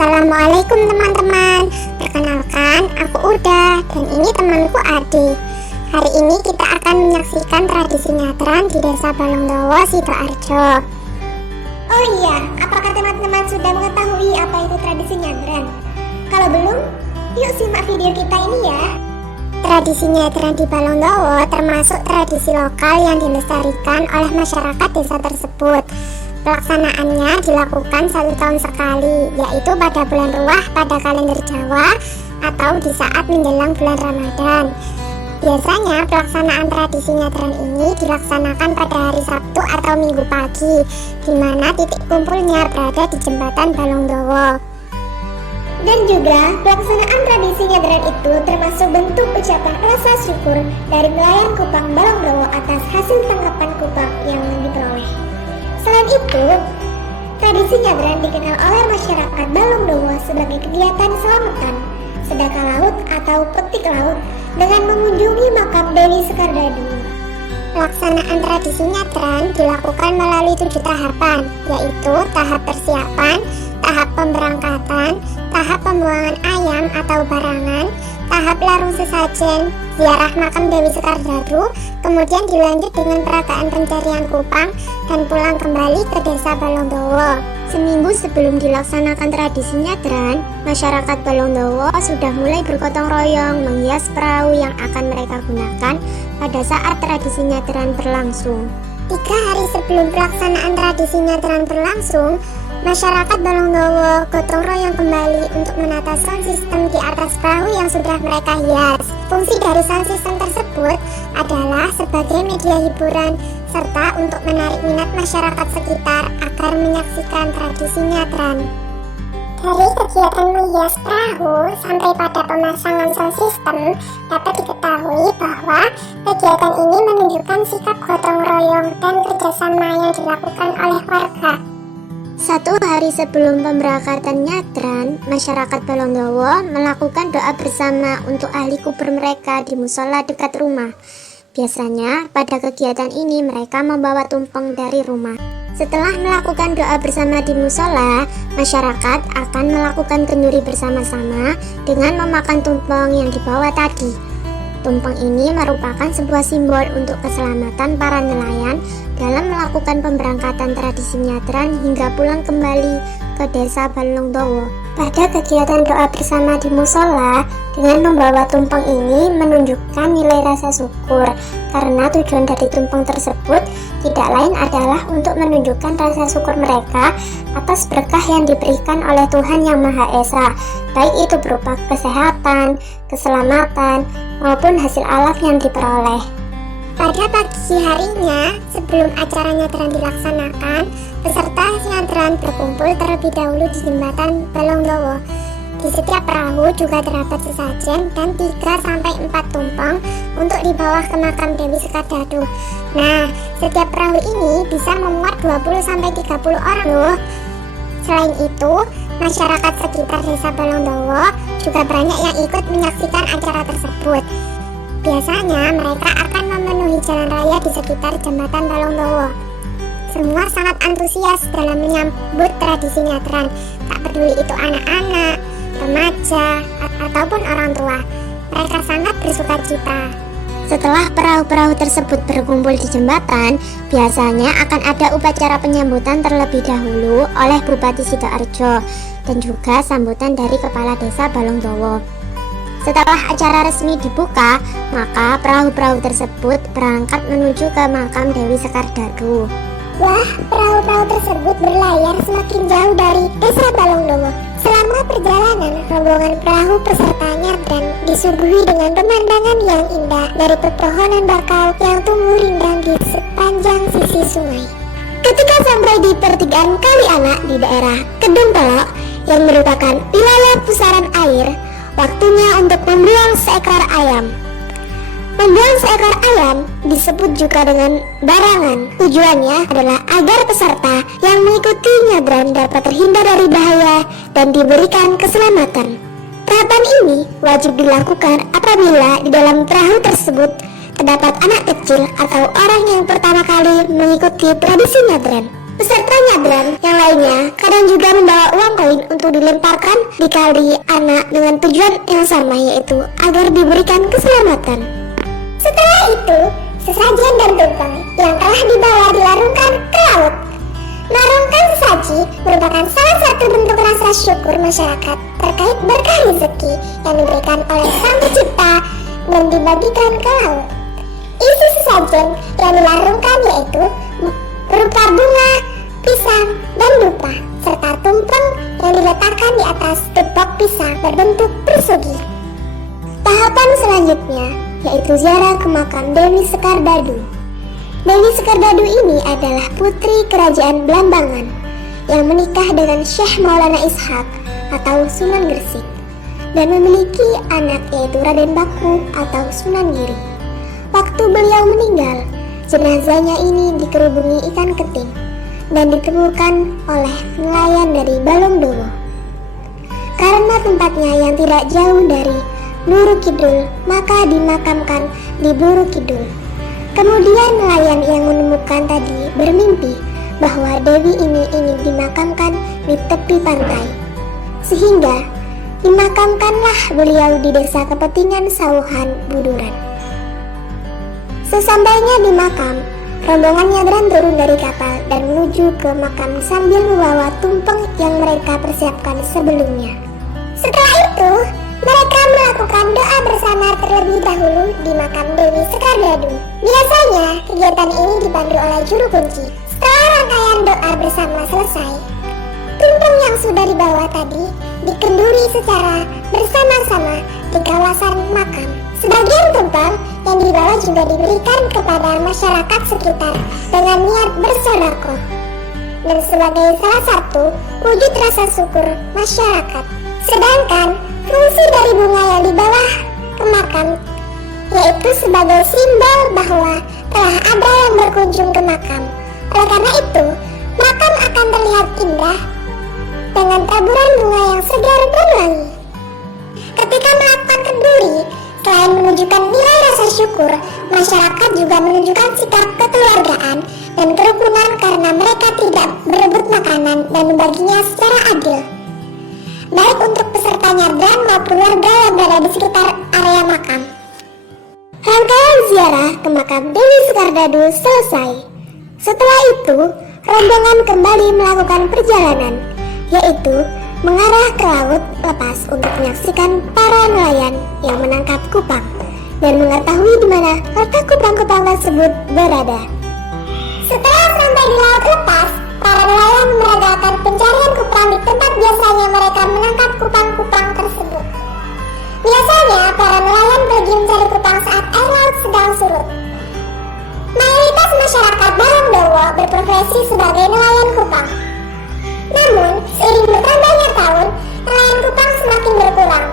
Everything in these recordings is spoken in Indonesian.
Assalamualaikum teman-teman. Perkenalkan, aku Uda dan ini temanku Ade. Hari ini kita akan menyaksikan tradisi nyadran di Desa Balongdowo, Sidoarjo. Oh iya, apakah teman-teman sudah mengetahui apa itu tradisi nyadran? Kalau belum, yuk simak video kita ini ya. Tradisi nyadran di Balongdowo termasuk tradisi lokal yang dilestarikan oleh masyarakat desa tersebut. Pelaksanaannya dilakukan 1 tahun sekali, yaitu pada bulan Ruah pada kalender Jawa atau di saat menjelang bulan Ramadan. Biasanya pelaksanaan tradisi nyadran ini dilaksanakan pada hari Sabtu atau Minggu pagi, di mana titik kumpulnya berada di jembatan Balongdowo. Dan juga pelaksanaan tradisi nyadran itu termasuk bentuk ucapan rasa syukur dari nelayan Kupang Balongdowo atas hasil tangkapan kupang yang diperoleh. Selain itu, tradisi nyadran dikenal oleh masyarakat Balongdowo sebagai kegiatan selamatan, sedekah laut atau petik laut dengan mengunjungi makam Dewi Sekardadu. Pelaksanaan tradisi nyadran dilakukan melalui 7 tahapan, yaitu tahap persiapan, tahap pemberangkatan, tahap pembuangan ayam atau barangan, tahap larung sesajen, ziarah makam Dewi Sekardadu, kemudian dilanjut dengan peragaan pencarian kupang dan pulang kembali ke Desa Balongdowo. Seminggu sebelum dilaksanakan tradisi nyadran, masyarakat Balongdowo sudah mulai bergotong royong menghias perahu yang akan mereka gunakan pada saat tradisi nyadran berlangsung. 3 hari sebelum pelaksanaan tradisi nyadran berlangsung, masyarakat Balongdowo gotong royong kembali untuk menata sound system di atas perahu yang sudah mereka hias. Fungsi dari sound system tersebut adalah sebagai media hiburan serta untuk menarik minat masyarakat sekitar agar menyaksikan tradisi nyadran. Dari kegiatan menghias perahu sampai pada pemasangan sound system, dapat diketahui bahwa kegiatan ini menunjukkan sikap gotong royong dan kerjasama yang dilakukan oleh warga. 1 hari sebelum pemberangkatan nyadran, masyarakat Balongdowo melakukan doa bersama untuk ahli kubur mereka di musola dekat rumah. Biasanya pada kegiatan ini mereka membawa tumpeng dari rumah. Setelah melakukan doa bersama di musola, masyarakat akan melakukan kenduri bersama-sama dengan memakan tumpeng yang dibawa tadi. Tumpeng ini merupakan sebuah simbol untuk keselamatan para nelayan dalam melakukan pemberangkatan tradisi nyadran hingga pulang kembali ke Desa Balongdowo. Pada kegiatan doa bersama di musola, dengan membawa tumpeng ini menunjukkan nilai rasa syukur, karena tujuan dari tumpeng tersebut tidak lain adalah untuk menunjukkan rasa syukur mereka atas berkah yang diberikan oleh Tuhan Yang Maha Esa, baik itu berupa kesehatan, keselamatan, maupun hasil alam yang diperoleh. Pada pagi harinya, sebelum acara nyadran dilaksanakan, peserta nyadran berkumpul terlebih dahulu di jembatan Balongdowo. Di setiap perahu juga terdapat sesajen dan 3-4 tumpeng untuk dibawa ke makam Dewi Sekardadu. Nah, setiap perahu ini bisa memuat 20-30 orang loh. Selain itu, masyarakat sekitar Desa Balongdowo juga banyak yang ikut menyaksikan acara tersebut. Biasanya mereka akan memenuhi jalan raya di sekitar jembatan Balongdowo. Semua sangat antusias dalam menyambut tradisi nyadran, tak peduli itu anak-anak, remaja, ataupun orang tua. Mereka sangat bersukacita. Setelah perahu-perahu tersebut berkumpul di jembatan, biasanya akan ada upacara penyambutan terlebih dahulu oleh Bupati Sidoarjo dan juga sambutan dari Kepala Desa Balongdowo. Setelah acara resmi dibuka, maka perahu-perahu tersebut berangkat menuju ke makam Dewi Sekardadu. Wah, perahu-perahu tersebut berlayar semakin jauh dari Desa Balongdowo. Selama perjalanan, rombongan perahu peserta nyadran disuguhi dengan pemandangan yang indah dari pepohonan bakau yang tumbuh rindang di sepanjang sisi sungai. Ketika sampai di pertigaan Kali Anak di daerah Kedung Pelok yang merupakan wilayah pusaran air, waktunya untuk membuang seekor ayam. Membuang seekor ayam disebut juga dengan barangan. Tujuannya adalah agar peserta yang mengikuti nyadran dapat terhindar dari bahaya dan diberikan keselamatan. Tahapan ini wajib dilakukan apabila di dalam perahu tersebut terdapat anak kecil atau orang yang pertama kali mengikuti tradisi nyadran. Peserta nyadran yang lainnya kadang juga membawa uang koin untuk dilemparkan di kali anak dengan tujuan yang sama, yaitu agar diberikan keselamatan. Setelah itu, sesajen dan tumpeng yang telah dibawa dilarungkan ke laut. Melarungkan sesaji merupakan salah satu bentuk rasa syukur masyarakat terkait berkah rezeki yang diberikan oleh Sang Pencipta dan dibagikan ke laut. Isi sesajen yang dilarungkan yaitu berupa bunga, pisang, dan dupa, serta tumpeng yang diletakkan di atas tepok pisang berbentuk persegi. Tahapan selanjutnya yaitu ziarah ke makam Dewi Sekardadu. Dewi Sekardadu ini adalah putri kerajaan Blambangan yang menikah dengan Syekh Maulana Ishak atau Sunan Gresik dan memiliki anak yaitu Raden Baku atau Sunan Giri. Waktu beliau meninggal, jenazahnya ini dikerubungi ikan keting dan ditemukan oleh nelayan dari Balongdowo. Karena tempatnya yang tidak jauh dari Bluru Kidul, maka dimakamkan di Bluru Kidul. Kemudian nelayan yang menemukan tadi bermimpi bahwa Dewi ini ingin dimakamkan di tepi pantai. Sehingga dimakamkanlah beliau di desa Kepetingan Sauhan Buduran. Sesampainya di makam, rombongan nyadran turun dari kapal dan menuju ke makam sambil membawa tumpeng yang mereka persiapkan sebelumnya. Setelah itu, mereka melakukan doa bersama terlebih dahulu di makam Dewi Sekardadu. Biasanya, kegiatan ini dipandu oleh juru kunci. Setelah rangkaian doa bersama selesai, tumpeng yang sudah dibawa tadi dikenduri secara bersama-sama di kawasan makam. Sebagian tumpeng yang dibawa juga diberikan kepada masyarakat sekitar dengan niat bersedekah dan sebagai salah satu wujud rasa syukur masyarakat. Sedangkan fungsi dari bunga yang dibawa ke makam yaitu sebagai simbol bahwa telah ada yang berkunjung ke makam. Oleh karena itu, makam akan terlihat indah dengan taburan bunga yang segar dan wangi. Ketika melakukan kenduri, selain menunjukkan nilai rasa syukur, masyarakat juga menunjukkan sikap kekeluargaan dan kerukunan karena mereka tidak berebut makanan dan membaginya secara adil, baik untuk peserta nyadran maupun warga yang berada di sekitar area makam. Rangkaian ziarah ke makam Dewi Sekardadu selesai. Setelah itu, rombongan kembali melakukan perjalanan, yaitu mengarah ke laut lepas untuk menyaksikan para nelayan yang menangkap kupang dan mengetahui di mana letak kupang-kupang tersebut berada. Setelah sampai di laut lepas, para nelayan meragalkan pencarian kupang di tempat biasanya mereka menangkap kupang-kupang tersebut. Biasanya para nelayan pergi mencari kupang saat air laut sedang surut. Mayoritas masyarakat Balongdowo berprofesi sebagai nelayan kupang. Namun, seiring bertambahnya tahun, nelayan kupang semakin berkurang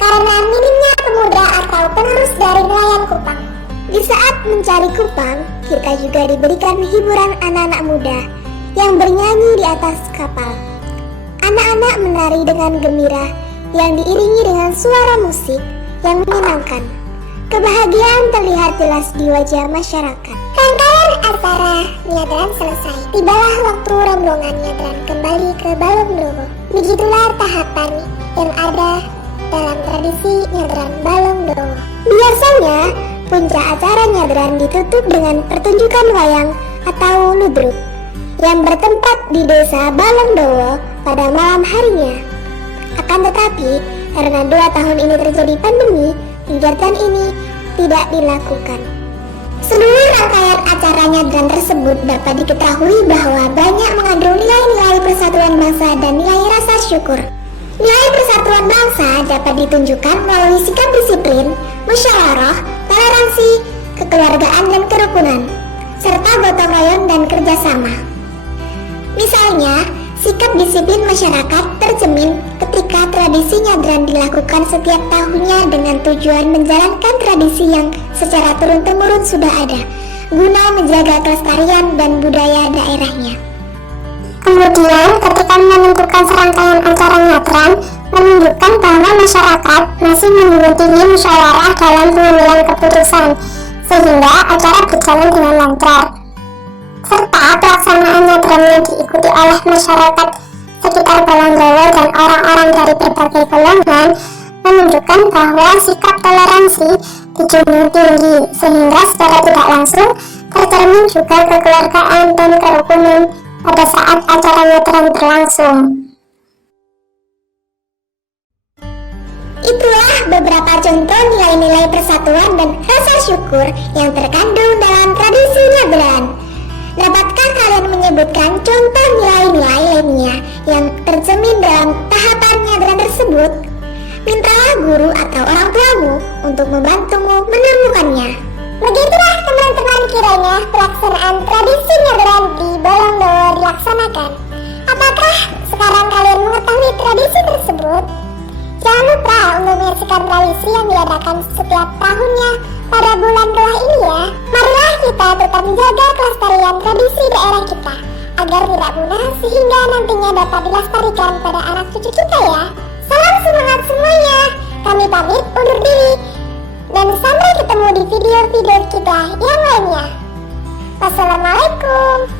karena minimnya pemuda atau penerus dari nelayan kupang. Di saat mencari kupang, kita juga diberikan hiburan anak-anak muda yang bernyanyi di atas kapal. Anak-anak menari dengan gembira yang diiringi dengan suara musik yang menyenangkan. Kebahagiaan terlihat jelas di wajah masyarakat. Rangkaian acara nyadran selesai. Tibalah waktu rombongan nyadran kembali ke Balongdowo. Begitulah tahapan yang ada dalam tradisi nyadran Balongdowo. Biasanya, puncak acara nyadran ditutup dengan pertunjukan wayang atau ludruk yang bertempat di desa Balongdowo pada malam harinya. Akan tetapi, karena 2 tahun ini terjadi pandemi, kegiatan ini tidak dilakukan. Seluruh rangkaian acara nyadran tersebut dapat diketahui bahwa banyak mengandung nilai-nilai persatuan bangsa dan nilai rasa syukur. Nilai persatuan bangsa dapat ditunjukkan melalui sikap disiplin, musyawarah, toleransi, kekeluargaan dan kerukunan, serta gotong royong dan kerjasama. Misalnya, sikap disiplin masyarakat tercermin ketika tradisi nyadran dilakukan setiap tahunnya dengan tujuan menjalankan tradisi yang secara turun-temurun sudah ada, guna menjaga kelestarian dan budaya daerahnya. Kemudian, ketika menentukan serangkaian acara nyadran, menunjukkan bahwa masyarakat masih menjunjung tinggi musyawarah dalam pengambilan keputusan, sehingga acara berjalan dengan lancar. serta pelaksanaannya yang diikuti oleh masyarakat sekitar Balongdowo dan orang-orang dari berbagai golongan menunjukkan bahwa sikap toleransi dijunjung tinggi, sehingga secara tidak langsung tercermin juga kekeluargaan dan kerukunan pada saat acara ngetren berlangsung. Itulah beberapa contoh nilai-nilai persatuan dan rasa syukur yang terkandung dalam tradisi nyadran. Dapatkah kalian menyebutkan contoh nilai-nilai lainnya yang tercermin dalam tahapan nyadran tersebut? Mintalah guru atau orang tuamu untuk membantumu menemukannya. Begitulah teman-teman, kiranya pelaksanaan tradisi nyadran di Balongdowo dilaksanakan. Apakah sekarang kalian mengetahui tradisi tersebut? Jangan lupa untuk menyaksikan tradisi yang diadakan setiap tahunnya pada bulan Doa ini ya. Marilah kita tetap menjaga kelestarian tradisi daerah kita agar tidak punah, sehingga nantinya dapat dilestarikan pada anak cucu kita ya. Salam semangat semuanya. Kami pamit undur diri. Dan sampai ketemu di video-video kita yang lainnya. Wassalamualaikum.